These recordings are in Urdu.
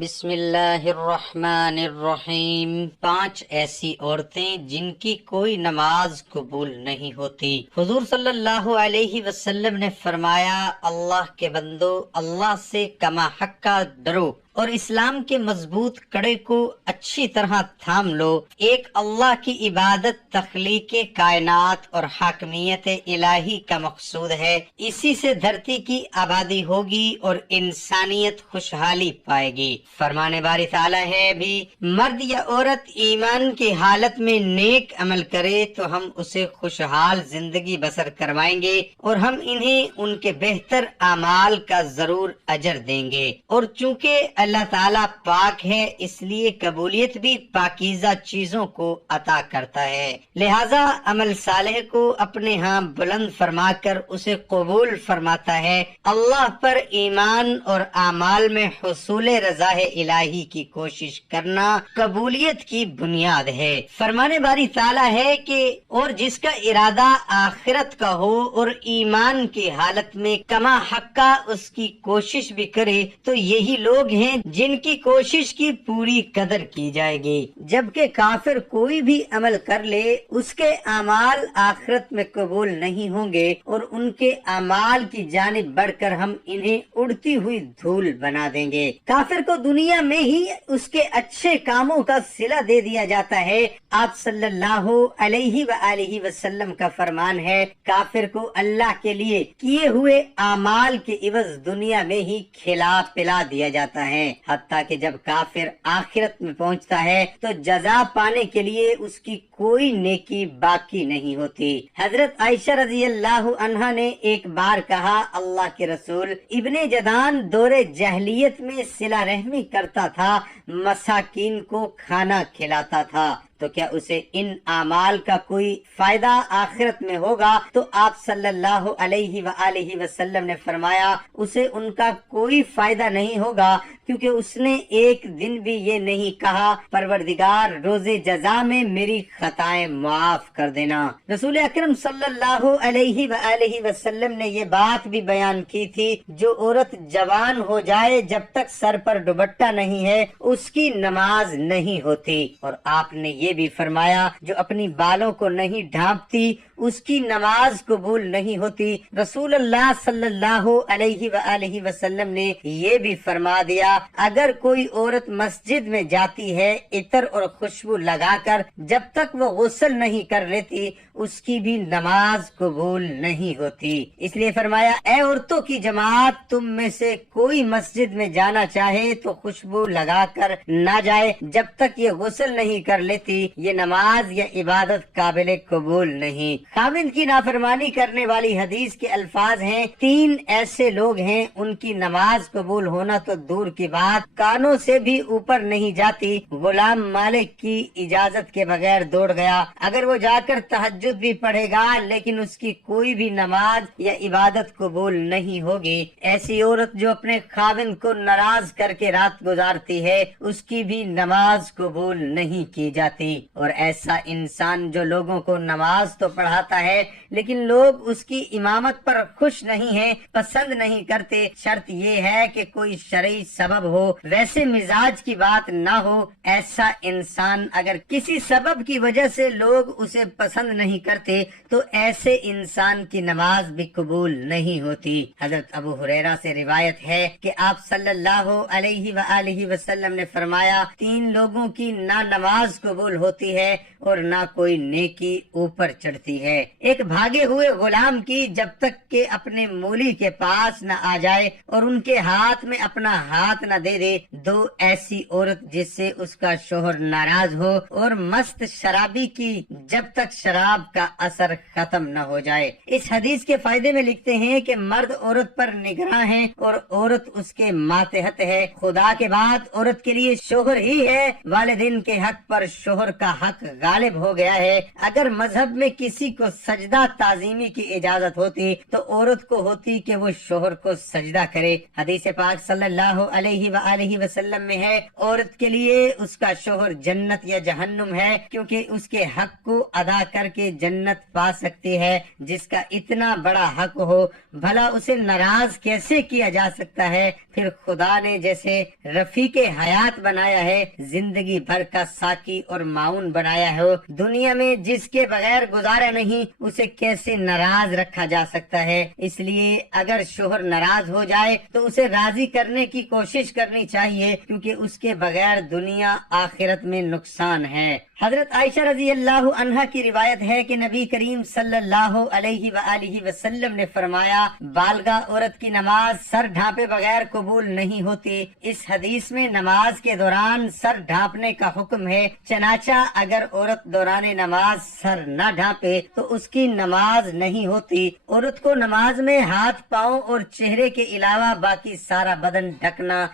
بسم اللہ الرحمن الرحیم 5 ایسی عورتیں جن کی کوئی نماز قبول نہیں ہوتی۔ حضور صلی اللہ علیہ وسلم نے فرمایا، اللہ کے بندو، اللہ سے کما حقہ ڈرو اور اسلام کے مضبوط کڑے کو اچھی طرح تھام لو۔ ایک اللہ کی عبادت تخلیق کائنات اور حاکمیت الہی کا مقصود ہے، اسی سے دھرتی کی آبادی ہوگی اور انسانیت خوشحالی پائے گی۔ فرمانے باری تعالیٰ ہے بھی، مرد یا عورت ایمان کی حالت میں نیک عمل کرے تو ہم اسے خوشحال زندگی بسر کروائیں گے اور ہم انہیں ان کے بہتر اعمال کا ضرور اجر دیں گے۔ اور چونکہ اللہ تعالیٰ پاک ہے، اس لیے قبولیت بھی پاکیزہ چیزوں کو عطا کرتا ہے، لہذا عمل صالح کو اپنے ہاں بلند فرما کر اسے قبول فرماتا ہے۔ اللہ پر ایمان اور اعمال میں حصول رضا الہی کی کوشش کرنا قبولیت کی بنیاد ہے۔ فرمانے باری تعالیٰ ہے کہ اور جس کا ارادہ آخرت کا ہو اور ایمان کی حالت میں کما حقہ اس کی کوشش بھی کرے تو یہی لوگ ہیں جن کی کوشش کی پوری قدر کی جائے گی، جبکہ کافر کوئی بھی عمل کر لے اس کے اعمال آخرت میں قبول نہیں ہوں گے اور ان کے اعمال کی جانب بڑھ کر ہم انہیں اڑتی ہوئی دھول بنا دیں گے۔ کافر کو دنیا میں ہی اس کے اچھے کاموں کا صلہ دے دیا جاتا ہے۔ آپ صلی اللہ علیہ وآلہ وسلم کا فرمان ہے، کافر کو اللہ کے لیے کیے ہوئے اعمال کے عوض دنیا میں ہی کھلا پلا دیا جاتا ہے، حتیٰ کہ جب کافر آخرت میں پہنچتا ہے تو جزا پانے کے لیے اس کی کوئی نیکی باقی نہیں ہوتی۔ حضرت عائشہ رضی اللہ عنہا نے ایک بار کہا، اللہ کے رسول، ابن جدعان دور جاہلیت میں صلہ رحمی کرتا تھا، مساکین کو کھانا کھلاتا تھا، تو کیا اسے ان اعمال کا کوئی فائدہ آخرت میں ہوگا؟ تو آپ صلی اللہ علیہ وآلہ وسلم نے فرمایا، اسے ان کا کوئی فائدہ نہیں ہوگا، کیونکہ اس نے ایک دن بھی یہ نہیں کہا پروردگار روز جزا میں میری خطائیں معاف کر دینا۔ رسول اکرم صلی اللہ علیہ وآلہ وسلم نے یہ بات بھی بیان کی تھی، جو عورت جوان ہو جائے جب تک سر پر دوپٹہ نہیں ہے اس کی نماز نہیں ہوتی، اور آپ نے یہ بھی فرمایا، جو اپنی بالوں کو نہیں ڈھانپتی اس کی نماز قبول نہیں ہوتی۔ رسول اللہ صلی اللہ علیہ وآلہ وسلم نے یہ بھی فرما دیا، اگر کوئی عورت مسجد میں جاتی ہے عطر اور خوشبو لگا کر، جب تک وہ غسل نہیں کر لیتی اس کی بھی نماز قبول نہیں ہوتی۔ اس لیے فرمایا، اے عورتوں کی جماعت، تم میں سے کوئی مسجد میں جانا چاہے تو خوشبو لگا کر نہ جائے، جب تک یہ غسل نہیں کر لیتی، یہ نماز یا عبادت قابل قبول نہیں۔ خاوند کی نافرمانی کرنے والی حدیث کے الفاظ ہیں، 3 ایسے لوگ ہیں ان کی نماز قبول ہونا تو دور کی بات، کانوں سے بھی اوپر نہیں جاتی۔ غلام مالک کی اجازت کے بغیر دوڑ گیا، اگر وہ جا کر تہجد بھی پڑھے گا لیکن اس کی کوئی بھی نماز یا عبادت قبول نہیں ہوگی۔ ایسی عورت جو اپنے خاوند کو ناراض کر کے رات گزارتی ہے اس کی بھی نماز قبول نہیں کی جاتی۔ اور ایسا انسان جو لوگوں کو نماز تو پڑھاتا ہے لیکن لوگ اس کی امامت پر خوش نہیں ہیں، پسند نہیں کرتے، شرط یہ ہے کہ کوئی شرعی سبب ہو، ویسے مزاج کی بات نہ ہو، ایسا انسان اگر کسی سبب کی وجہ سے لوگ اسے پسند نہیں کرتے تو ایسے انسان کی نماز بھی قبول نہیں ہوتی۔ حضرت ابو ہریرہ سے روایت ہے کہ آپ صلی اللہ علیہ وآلہ وسلم نے فرمایا، 3 لوگوں کی نہ نماز قبول ہوتی ہے اور نہ کوئی نیکی اوپر چڑھتی ہے۔ ایک بھاگے ہوئے غلام کی جب تک کہ اپنے مولی کے پاس نہ آ جائے اور ان کے ہاتھ میں اپنا ہاتھ نہ دے دے۔ 2 ایسی عورت جس سے اس کا شوہر ناراض ہو، اور مست شرابی کی جب تک شراب کا اثر ختم نہ ہو جائے۔ اس حدیث کے فائدے میں لکھتے ہیں کہ مرد عورت پر نگراں ہے اور عورت اس کے ماتحت ہے۔ خدا کے بعد عورت کے لیے شوہر ہی ہے، والدین کے حق پر شوہر شوہر کا حق غالب ہو گیا ہے۔ اگر مذہب میں کسی کو سجدہ تعظیمی کی اجازت ہوتی تو عورت کو ہوتی کہ وہ شوہر کو سجدہ کرے۔ حدیث پاک صلی اللہ علیہ وآلہ وسلم میں ہے، عورت کے لیے اس کا شوہر جنت یا جہنم ہے، کیونکہ اس کے حق کو ادا کر کے جنت پا سکتی ہے۔ جس کا اتنا بڑا حق ہو بھلا اسے ناراض کیسے کیا جا سکتا ہے؟ پھر خدا نے جیسے رفیق حیات بنایا ہے، زندگی بھر کا ساقی اور معاون بنایا ہو، دنیا میں جس کے بغیر گزارا نہیں اسے کیسے ناراض رکھا جا سکتا ہے؟ اس لیے اگر شوہر ناراض ہو جائے تو اسے راضی کرنے کی کوشش کرنی چاہیے، کیونکہ اس کے بغیر دنیا آخرت میں نقصان ہے۔ حضرت عائشہ رضی اللہ عنہا کی روایت ہے کہ نبی کریم صلی اللہ علیہ وآلہ وسلم نے فرمایا، بالغہ عورت کی نماز سر ڈھانپے بغیر قبول نہیں ہوتی۔ اس حدیث میں نماز کے دوران سر ڈھانپنے کا حکم ہے، چنانچہ اگر عورت دوران نماز سر نہ ڈھانپے تو اس کی نماز نہیں ہوتی۔ عورت کو نماز میں ہاتھ، پاؤں اور چہرے کے علاوہ باقی سارا بدن ڈھکنا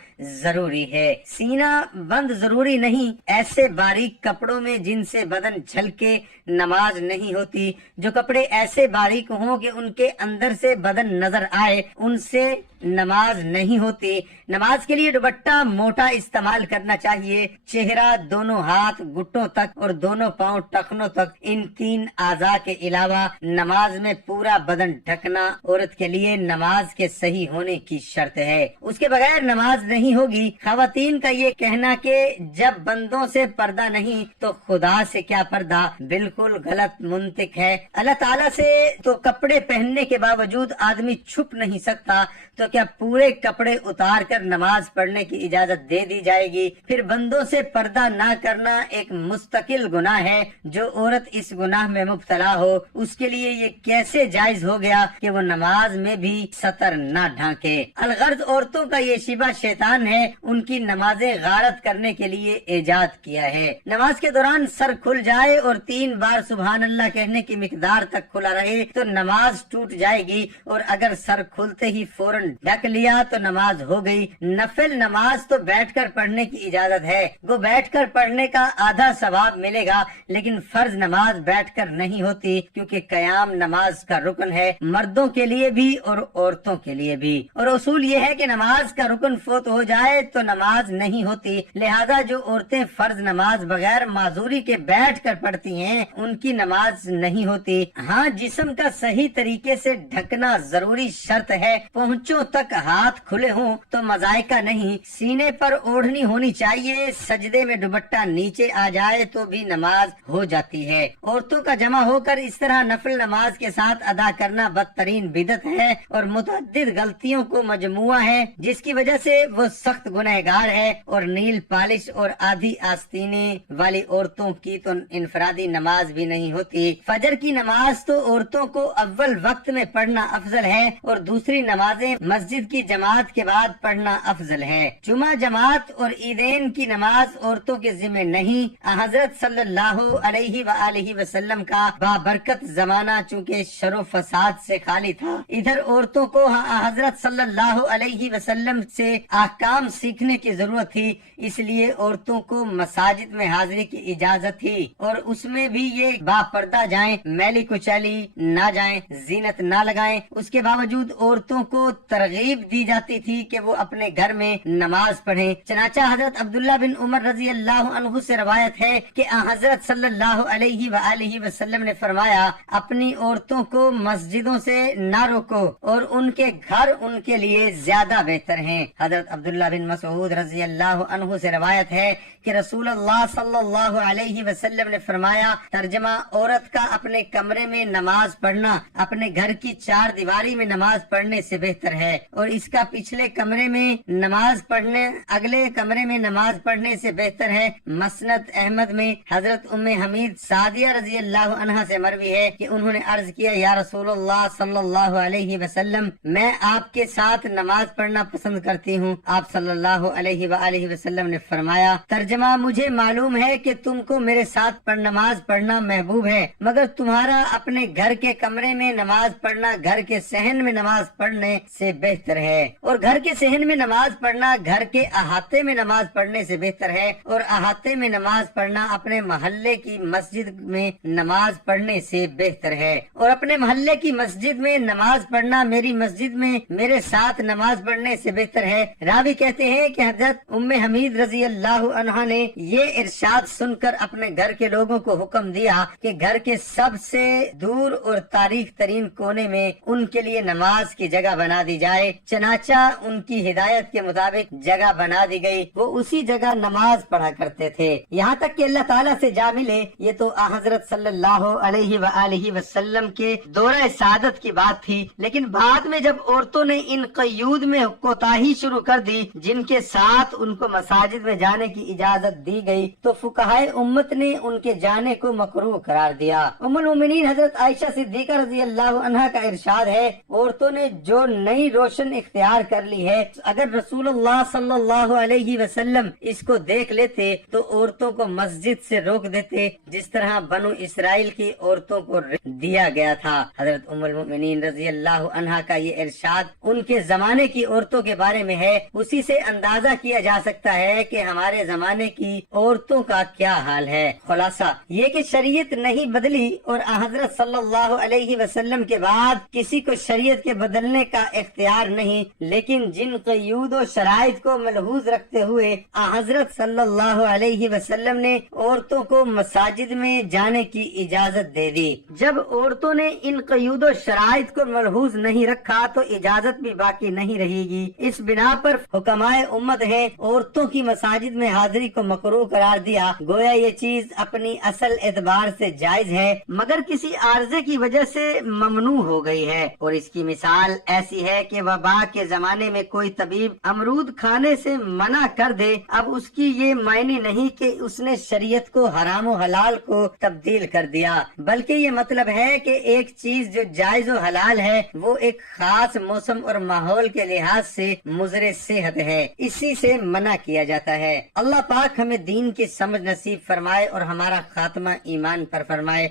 ضروری ہے۔ سینہ بند ضروری نہیں، ایسے باریک کپڑوں میں جن سے بدن جھلکے نماز نہیں ہوتی۔ جو کپڑے ایسے باریک ہوں کہ ان کے اندر سے بدن نظر آئے، ان سے نماز نہیں ہوتی۔ نماز کے لیے دوپٹہ موٹا استعمال کرنا چاہیے۔ چہرہ، دونوں ہاتھ گھٹنوں تک اور دونوں پاؤں ٹخنوں تک، ان 3 اعضاء کے علاوہ نماز میں پورا بدن ڈھکنا عورت کے لیے نماز کے صحیح ہونے کی شرط ہے۔ اس کے بغیر نماز نہیں ہوگی۔ خواتین کا یہ کہنا کہ جب بندوں سے پردہ نہیں تو خدا سے کیا پردہ، بالکل غلط منطق ہے۔ اللہ تعالیٰ سے تو کپڑے پہننے کے باوجود آدمی چھپ نہیں سکتا، تو کیا پورے کپڑے اتار کر نماز پڑھنے کی اجازت دے دی جائے گی؟ پھر بندوں سے پردہ نہ کرنا ایک مستقل گناہ ہے۔ جو عورت اس گناہ میں مبتلا ہو اس کے لیے یہ کیسے جائز ہو گیا کہ وہ نماز میں بھی سطر نہ ڈھانکے؟ الغرض عورتوں کا یہ شبہ شیطان ہے، ان کی نمازیں غارت کرنے کے لیے ایجاد کیا ہے۔ نماز کے دوران سر کھل جائے اور 3 بار سبحان اللہ کہنے کی مقدار تک کھلا رہے تو نماز ٹوٹ جائے گی، اور اگر سر کھلتے ہی فوراً ڈھک لیا تو نماز ہو گئی۔ نفل نماز تو بیٹھ کر پڑھنے کی اجازت ہے، وہ بیٹھ کر پڑھنے کا آدھا ثواب ملے گا، لیکن فرض نماز بیٹھ کر نہیں ہوتی، کیونکہ قیام نماز کا رکن ہے، مردوں کے لیے بھی اور عورتوں کے لیے بھی۔ اور اصول یہ ہے کہ نماز کا رکن فوت ہو جائے تو نماز نہیں ہوتی، لہذا جو عورتیں فرض نماز بغیر معذوری کے بیٹھ کر پڑھتی ہیں ان کی نماز نہیں ہوتی۔ ہاں، جسم کا صحیح طریقے سے ڈھکنا ضروری شرط ہے، پہنچوں تک ہاتھ کھلے ہوں تو مذائقہ نہیں، سینے پر اوڑھنی ہونی چاہیے، سجدے میں دوپٹہ نیچے آ جائے تو بھی نماز ہو جاتی ہے۔ عورتوں کا جمع ہو کر اس طرح نفل نماز کے ساتھ ادا کرنا بدترین بدعت ہے اور متعدد غلطیوں کو مجموعہ ہے، جس کی وجہ سے وہ سخت گنہگار ہے۔ اور نیل پالش اور آدھی آستینے والی عورتوں کی تو انفرادی نماز بھی نہیں ہوتی۔ فجر کی نماز تو عورتوں کو اول وقت میں پڑھنا افضل ہے اور دوسری نمازیں مسجد کی جماعت کے بعد پڑھنا افضل ہے۔ جمعہ جماعت اور عیدین کی نماز عورتوں کے ذمہ نہیں۔ حضرت صلی اللہ علیہ وآلہ وسلم کا بابرکت زمانہ چونکہ شر و فساد سے خالی تھا، ادھر عورتوں کو حضرت صلی اللہ علیہ وسلم سے احکام سیکھنے کی ضرورت تھی، اس لیے عورتوں کو مساجد میں حاضری کی اجازت تھی، اور اس میں بھی یہ باپردہ جائیں، میلی کچیلی نہ جائیں، زینت نہ لگائیں۔ اس کے باوجود عورتوں کو ترغیب دی جاتی تھی کہ وہ اپنے گھر میں نماز پڑھیں۔ چنانچہ حضرت عبداللہ بن عمر رضی اللہ عنہ سے روایت ہے کہ حضرت صلی اللہ علیہ وآلہ وسلم نے فرمایا، اپنی عورتوں کو مسجدوں سے نہ روکو اور ان کے گھر ان کے لیے زیادہ بہتر ہیں۔ حضرت عبداللہ بن مسعود رضی اللہ عنہ سے روایت ہے کہ رسول اللہ صلی اللہ علیہ وسلم نے فرمایا، ترجمہ، عورت کا اپنے کمرے میں نماز پڑھنا اپنے گھر کی 4 دیواری میں نماز پڑھنے سے بہتر ہے، اور اس کا پچھلے کمرے میں نماز پڑھنے اگلے کمرے میں نماز پڑھنے سے بہتر ہے۔ مسند احمد میں حضرت ام حمید سعدیہ رضی اللہ عنہا سے مروی ہے کہ انہوں نے عرض کیا، یا رسول اللہ صلی اللہ علیہ وسلم، میں آپ کے ساتھ نماز پڑھنا پسند کرتی ہوں۔ آپ آپ صلی اللہ علیہ وآلہ وسلم نے فرمایا، ترجمہ، مجھے معلوم ہے کہ تم کو میرے ساتھ نماز پڑھنا محبوب ہے، مگر تمہارا اپنے گھر کے کمرے میں نماز پڑھنا گھر کے صحن میں نماز پڑھنے سے بہتر ہے، اور گھر کے صحن میں نماز پڑھنا گھر کے احاطے میں نماز پڑھنے سے بہتر ہے، اور احاطے میں نماز پڑھنا اپنے محلے کی مسجد میں نماز پڑھنے سے بہتر ہے، اور اپنے محلے کی مسجد میں نماز پڑھنا میری مسجد میں میرے ساتھ نماز پڑھنے سے بہتر ہے۔ راوی کہتے ہیں کہ حضرت ام حمید رضی اللہ عنہا نے یہ ارشاد سن کر اپنے گھر کے لوگوں کو حکم دیا کہ گھر کے سب سے دور اور تاریخ ترین کونے میں ان کے لیے نماز کی جگہ بنا دی جائے، چنانچہ ان کی ہدایت کے مطابق جگہ بنا دی گئی، وہ اسی جگہ نماز پڑھا کرتے تھے یہاں تک کہ اللہ تعالیٰ سے جا ملے۔ یہ تو حضرت صلی اللہ علیہ وآلہ وسلم کے دورہ سعادت کی بات تھی، لیکن بعد میں جب عورتوں نے ان قیود میں کوتاہی شروع کر دی جن کے ساتھ ان کو مساجد میں جانے کی اجازت دی گئی، تو فقہائے امت نے ان کے جانے کو مکروہ قرار دیا۔ ام المومنین حضرت عائشہ صدیقہ رضی اللہ عنہا کا ارشاد ہے، عورتوں نے جو نئی روشن اختیار کر لی ہے، اگر رسول اللہ صلی اللہ علیہ وسلم اس کو دیکھ لیتے تو عورتوں کو مسجد سے روک دیتے، جس طرح بنو اسرائیل کی عورتوں کو دیا گیا تھا۔ حضرت ام المومنین رضی اللہ عنہا کا یہ ارشاد ان کے زمانے کی عورتوں کے بارے میں ہے، اسی سے اندازہ کیا جا سکتا ہے کہ ہمارے زمانے کی عورتوں کا کیا حال ہے۔ خلاصہ یہ کہ شریعت نہیں بدلی، اور حضرت صلی اللہ علیہ وسلم کے بعد کسی کو شریعت کے بدلنے کا اختیار نہیں، لیکن جن قیود و شرائط کو ملحوظ رکھتے ہوئے حضرت صلی اللہ علیہ وسلم نے عورتوں کو مساجد میں جانے کی اجازت دے دی۔ جب عورتوں نے ان قیود و شرائط کو ملحوظ نہیں رکھا تو اجازت بھی باقی نہیں رہے گی۔ اس بنا پر حکمائے امت ہے عورتوں کی مساجد میں حاضری کو مکروہ قرار دیا، گویا یہ چیز اپنی اصل اعتبار سے جائز ہے مگر کسی عارضے کی وجہ سے ممنوع ہو گئی ہے، اور اس کی مثال ایسی ہے کہ وبا کے زمانے میں کوئی طبیب امرود کھانے سے منع کر دے، اب اس کی یہ معنی نہیں کہ اس نے شریعت کو حرام و حلال کو تبدیل کر دیا، بلکہ یہ مطلب ہے کہ ایک چیز جو جائز و حلال ہے وہ ایک خاص موسم اور ماحول کے لحاظ سے مضر صحت ہے، اسی سے منع کیا جاتا ہے۔ اللہ پاک ہمیں دین کی سمجھ نصیب فرمائے اور ہمارا خاتمہ ایمان پر فرمائے۔